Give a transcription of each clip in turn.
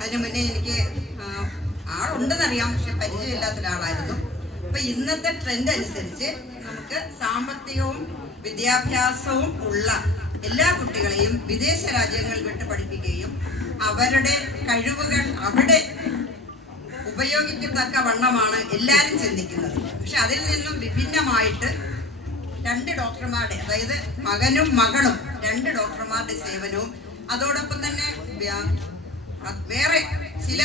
അതിന് മുന്നേ എനിക്ക് ആളുണ്ടെന്നറിയാം, പക്ഷെ പരിചയമില്ലാത്ത ഒരാളായിരുന്നു. അപ്പൊ ഇന്നത്തെ ട്രെൻഡ് അനുസരിച്ച് നമുക്ക് സാമ്പത്തികവും വിദ്യാഭ്യാസവും ഉള്ള എല്ലാ കുട്ടികളെയും വിദേശ രാജ്യങ്ങൾ വിട്ട് പഠിപ്പിക്കുകയും അവരുടെ കഴിവുകൾ അവിടെ ഉപയോഗിക്കത്തക്ക വണ്ണമാണ് എല്ലാവരും ചിന്തിക്കുന്നത്. പക്ഷെ അതിൽ നിന്നും വിഭിന്നമായിട്ട് 2 ഡോക്ടർമാരുടെ, അതായത് മകനും മകളും 2 ഡോക്ടർമാരുടെ സേവനവും അതോടൊപ്പം തന്നെ വേറെ ചില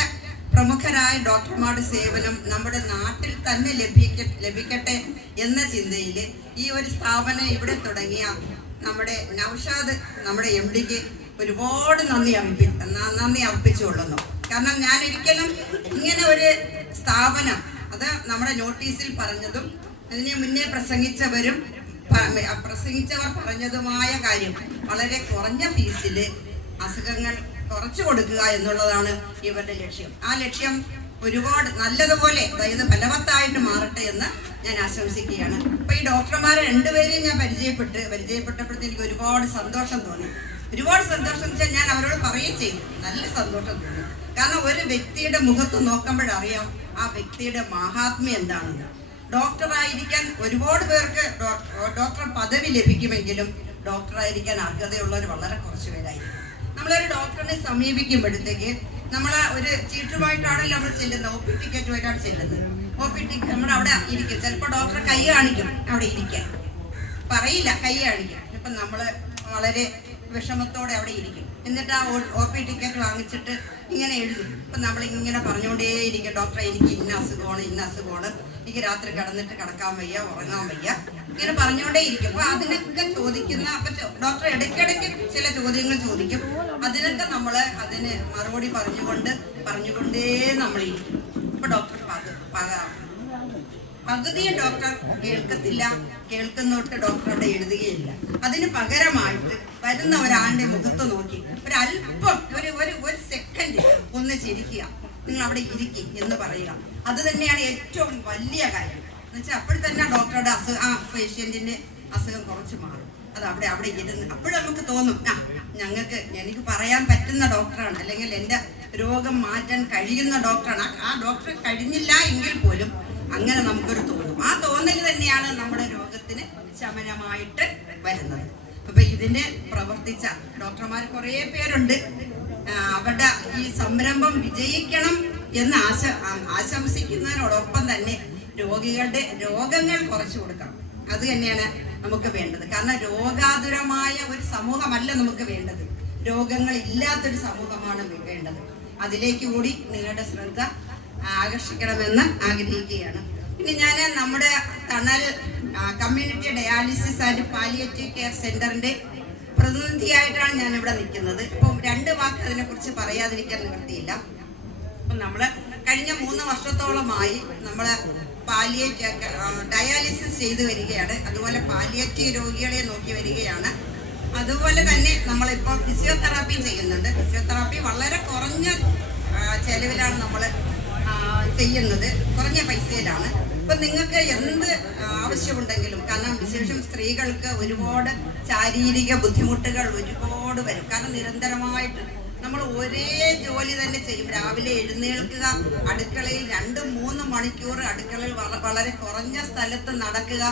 പ്രമുഖരായ ഡോക്ടർമാരുടെ സേവനം നമ്മുടെ നാട്ടിൽ തന്നെ ലഭിക്കട്ടെ എന്ന ചിന്തയിൽ ഈ ഒരു സ്ഥാപനം ഇവിടെ തുടങ്ങിയ നമ്മുടെ നൗഷാദ്, നമ്മുടെ MD-ക്ക് ഒരുപാട് നന്ദി അർപ്പിച്ചുകൊള്ളുന്നു. കാരണം ഞാൻ ഒരിക്കലും ഇങ്ങനെ ഒരു സ്ഥാപനം, അത് നമ്മുടെ നോട്ടീസിൽ പറഞ്ഞതും അതിന് മുന്നേ പ്രസംഗിച്ചവർ പറഞ്ഞതുമായ കാര്യം, വളരെ കുറഞ്ഞ ഫീസിൽ അസുഖങ്ങൾ കുറച്ചു കൊടുക്കുക എന്നുള്ളതാണ് ഇവരുടെ ലക്ഷ്യം. ആ ലക്ഷ്യം ഒരുപാട് നല്ലതുപോലെ, അതായത് ഫലവത്തായിട്ട് മാറട്ടെ എന്ന് ഞാൻ ആശംസിക്കുകയാണ്. അപ്പൊ ഈ ഡോക്ടർമാരെ 2 പേരെയും ഞാൻ പരിചയപ്പെട്ടപ്പോഴത്തേക്ക് എനിക്ക് ഒരുപാട് സന്തോഷം തോന്നി. ഒരുപാട് സന്തോഷം എന്ന് വെച്ചാൽ ഞാൻ അവരോട് പറയുകയും ചെയ്തു, നല്ല സന്തോഷം തോന്നി. കാരണം ഒരു വ്യക്തിയുടെ മുഖത്ത് നോക്കുമ്പോഴറിയാം ആ വ്യക്തിയുടെ മഹാത്മ്യം എന്താണെന്ന്. ഡോക്ടറായിരിക്കാൻ ഒരുപാട് പേർക്ക് ഡോക്ടർ പദവി ലഭിക്കുമെങ്കിലും ഡോക്ടറായിരിക്കാൻ അർഹതയുള്ളവർ വളരെ കുറച്ച് പേരായിരിക്കും. നമ്മളൊരു ഡോക്ടറിനെ സമീപിക്കുമ്പോഴത്തേക്ക് നമ്മൾ ഒരു ചീട്ടുമായിട്ടാണല്ലോ നമ്മൾ ചെല്ലുന്നത്, OP ടിക്കറ്റുമായിട്ടാണ് ചെല്ലുന്നത്. OP ടിക്കറ്റ് നമ്മൾ അവിടെ ഇരിക്കും. ചിലപ്പോൾ ഡോക്ടർ കൈ കാണിക്കും അവിടെ ഇരിക്കാൻ, പറയില്ല, കൈ കാണിക്കും. ഇപ്പം നമ്മൾ വളരെ വിഷമത്തോടെ അവിടെ ഇരിക്കും. എന്നിട്ട് ആ OP ടിക്കറ്റ് വാങ്ങിച്ചിട്ട് ഇങ്ങനെ എഴുതും. ഇപ്പം നമ്മളിങ്ങനെ പറഞ്ഞുകൊണ്ടേയിരിക്കും, ഡോക്ടറെ എനിക്ക് ഇന്ന അസുഖമാണ്, എനിക്ക് രാത്രി കിടക്കാൻ വയ്യ, ഉറങ്ങാൻ വയ്യ, ഇങ്ങനെ പറഞ്ഞുകൊണ്ടേ ഇരിക്കും. അപ്പൊ അതിനൊക്കെ ചോദിക്കുന്ന, അപ്പൊ ഡോക്ടർ ഇടയ്ക്കിടയ്ക്ക് ചില ചോദ്യങ്ങൾ ചോദിക്കും. അതിനൊക്കെ നമ്മൾ അതിന് മറുപടി പറഞ്ഞുകൊണ്ടേ നമ്മളിരിക്കും. അപ്പൊ ഡോക്ടർ പകുതിയും ഡോക്ടർ കേൾക്കത്തില്ല, കേൾക്കുന്നോട്ട് ഡോക്ടർ അവിടെ എഴുതുകയില്ല. അതിന് പകരമായിട്ട് വരുന്ന ഒരാളുടെ മുഖത്ത് നോക്കി ഒരല്പം ഒരു സെക്കൻഡ് ഒന്ന് ചിരിക്കുക, നിങ്ങൾ അവിടെ ഇരിക്കും എന്ന് പറയുക. അത് തന്നെയാണ് ഏറ്റവും വലിയ കാര്യം. എന്നുവെച്ചാൽ അപ്പോൾ തന്നെ ഡോക്ടറുടെ പേഷ്യന്റിന്റെ അസുഖം കുറച്ച് മാറും. അത് അവിടെ ഇരുന്ന് അപ്പോഴും നമുക്ക് തോന്നും, എനിക്ക് പറയാൻ പറ്റുന്ന ഡോക്ടറാണ്, അല്ലെങ്കിൽ എൻ്റെ രോഗം മാറ്റാൻ കഴിയുന്ന ഡോക്ടറാണ്. ആ ഡോക്ടർ കഴിഞ്ഞില്ല എങ്കിൽ പോലും അങ്ങനെ നമുക്കൊരു തോന്നും. ആ തോന്നൽ തന്നെയാണ് നമ്മുടെ രോഗത്തിന് ശമനമായിട്ട് വരുന്നത്. അപ്പൊ ഇതിന് പ്രവർത്തിച്ച ഡോക്ടർമാർ കുറേ പേരുണ്ട്. അവരുടെ ഈ സംരംഭം വിജയിക്കണം എന്ന് ആശംസിക്കുന്നതിനോടൊപ്പം തന്നെ രോഗികളുടെ രോഗങ്ങൾ കുറച്ചു കൊടുക്കണം. അത് തന്നെയാണ് നമുക്ക് വേണ്ടത്. കാരണം രോഗാതുരമായ ഒരു സമൂഹമല്ല നമുക്ക് വേണ്ടത്, രോഗങ്ങൾ ഇല്ലാത്തൊരു സമൂഹമാണ് വേണ്ടത്. അതിലേക്ക് കൂടി നിങ്ങളുടെ ശ്രദ്ധ ആകർഷിക്കണമെന്ന് ആഗ്രഹിക്കുകയാണ്. പിന്നെ ഞാൻ നമ്മുടെ തണൽ community dialysis and palliative care സെന്ററിന്റെ പ്രതിനിധിയായിട്ടാണ് ഞാൻ ഇവിടെ നിൽക്കുന്നത്. ഇപ്പം 2 വാക്ക് അതിനെക്കുറിച്ച് പറയാതിരിക്കാൻ നിവൃത്തിയില്ല. അപ്പം നമ്മൾ കഴിഞ്ഞ 3 വർഷത്തോളമായി നമ്മൾ ഡയാലിസിസ് ചെയ്തു വരികയാണ്. അതുപോലെ പാലിയേറ്റീവ് രോഗികളെ നോക്കി വരികയാണ്. അതുപോലെ തന്നെ നമ്മളിപ്പോൾ ഫിസിയോതെറാപ്പിയും ചെയ്യുന്നുണ്ട്. ഫിസിയോതെറാപ്പി വളരെ കുറഞ്ഞ ചെലവിലാണ് നമ്മൾ ചെയ്യുന്നത്, കുറഞ്ഞ പൈസയിലാണ്. ഇപ്പം നിങ്ങൾക്ക് എന്ത് ആവശ്യമുണ്ടെങ്കിലും, കാരണം വിശേഷം സ്ത്രീകൾക്ക് ഒരുപാട് ശാരീരിക ബുദ്ധിമുട്ടുകൾ ഒരുപാട് വരും. കാരണം നിരന്തരമായിട്ട് നമ്മൾ ഒരേ ജോലി തന്നെ ചെയ്യും. രാവിലെ എഴുന്നേൽക്കുക, അടുക്കളയിൽ 2-3 മണിക്കൂർ അടുക്കളയിൽ വളരെ കുറഞ്ഞ സ്ഥലത്ത് നടക്കുക,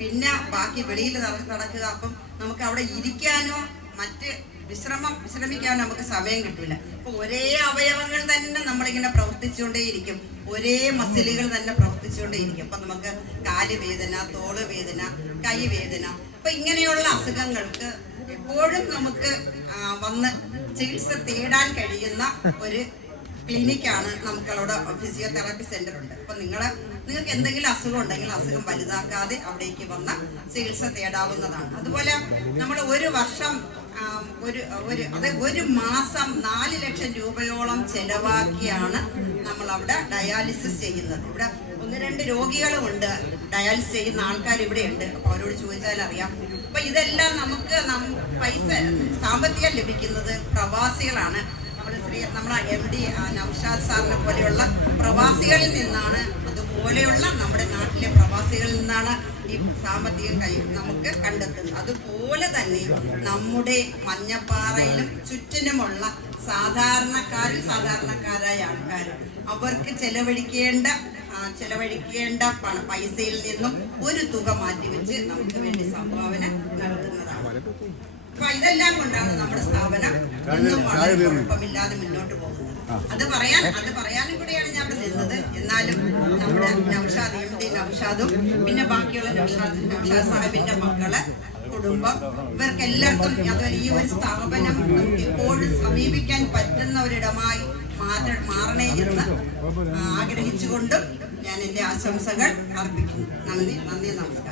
പിന്നെ ബാക്കി വെളിയിൽ നടക്കുക. അപ്പം നമുക്ക് അവിടെ ഇരിക്കാനോ മറ്റ് വിശ്രമിക്കാനോ നമുക്ക് സമയം കിട്ടില്ല. അപ്പൊ ഒരേ അവയവങ്ങൾ തന്നെ നമ്മളിങ്ങനെ പ്രവർത്തിച്ചുകൊണ്ടേയിരിക്കും, ഒരേ മസിലുകൾ തന്നെ പ്രവർത്തിച്ചുകൊണ്ടേയിരിക്കും. അപ്പൊ നമുക്ക് കാല് വേദന, തോള് വേദന, കൈ വേദന, അപ്പൊ ഇങ്ങനെയുള്ള അസുഖങ്ങൾക്ക് എപ്പോഴും നമുക്ക് വന്ന് ചികിത്സ തേടാൻ കഴിയുന്ന ഒരു ക്ലിനിക്കാണ് നമുക്കവിടെ. ഫിസിയോതെറാപ്പി സെന്റർ ഉണ്ട്. അപ്പൊ നിങ്ങൾക്ക് എന്തെങ്കിലും അസുഖം ഉണ്ടെങ്കിൽ അസുഖം വലുതാക്കാതെ അവിടേക്ക് വന്ന് ചികിത്സ തേടാവുന്നതാണ്. അതുപോലെ നമ്മൾ ഒരു വർഷം ഒരു മാസം 4 ലക്ഷം രൂപയോളം ചെലവാക്കിയാണ് നമ്മൾ അവിടെ ഡയാലിസിസ് ചെയ്യുന്നത്. ഇവിടെ 1-2 രോഗികളും ഉണ്ട്, ഡയാലിസിസ് ചെയ്യുന്ന ആൾക്കാർ ഇവിടെ ഉണ്ട്. അപ്പൊ അവരോട് ചോദിച്ചാൽ അറിയാം. അപ്പൊ ഇതെല്ലാം നമുക്ക് പൈസ സാമ്പത്തികം ലഭിക്കുന്നത് പ്രവാസികളാണ്. നമ്മളെ MD നൗഷാദ് സാറിനെ പോലെയുള്ള പ്രവാസികളിൽ നിന്നാണ്, അതുപോലെയുള്ള നമ്മുടെ നാട്ടിലെ പ്രവാസികളിൽ നിന്നാണ് ഈ സാമ്പത്തികം നമുക്ക് കണ്ടെത്തുന്നത്. അതുപോലെ തന്നെ നമ്മുടെ മഞ്ഞപ്പാറയിലും ചുറ്റിനുമുള്ള സാധാരണക്കാരിൽ സാധാരണക്കാരായ ആൾക്കാർ അവർക്ക് ചെലവഴിക്കേണ്ട പൈസയിൽ നിന്നും ഒരു തുക മാറ്റിവെച്ച് നമുക്ക് വേണ്ടി സംഭാവന നൽകുന്നതാണ്. അപ്പൊ ഇതെല്ലാം കൊണ്ടാണ് നമ്മുടെ സ്ഥാപനം ഇന്നും വളരെ കുഴപ്പമില്ലാതെ മുന്നോട്ട് പോകുന്നത്. അത് പറയാനും കൂടിയാണ് ഞാൻ ഇവിടെ നിന്നത്. എന്നാലും നമ്മുടെ നൗഷാദ് MD നൗഷാദും പിന്നെ ബാക്കിയുള്ള നൗഷാദ് സാഹിബിന്റെ മക്കള്, കുടുംബം, ഇവർക്കെല്ലാവർക്കും അതുപോലെ ഈ ഒരു സ്ഥാപനം എപ്പോഴും സമീപിക്കാൻ പറ്റുന്ന ഒരിടമായി മാറണേ എന്ന് ആഗ്രഹിച്ചുകൊണ്ടും ഞാൻ എൻ്റെ ആശംസകൾ അർപ്പിക്കുന്നു. നന്ദി, നമസ്കാരം.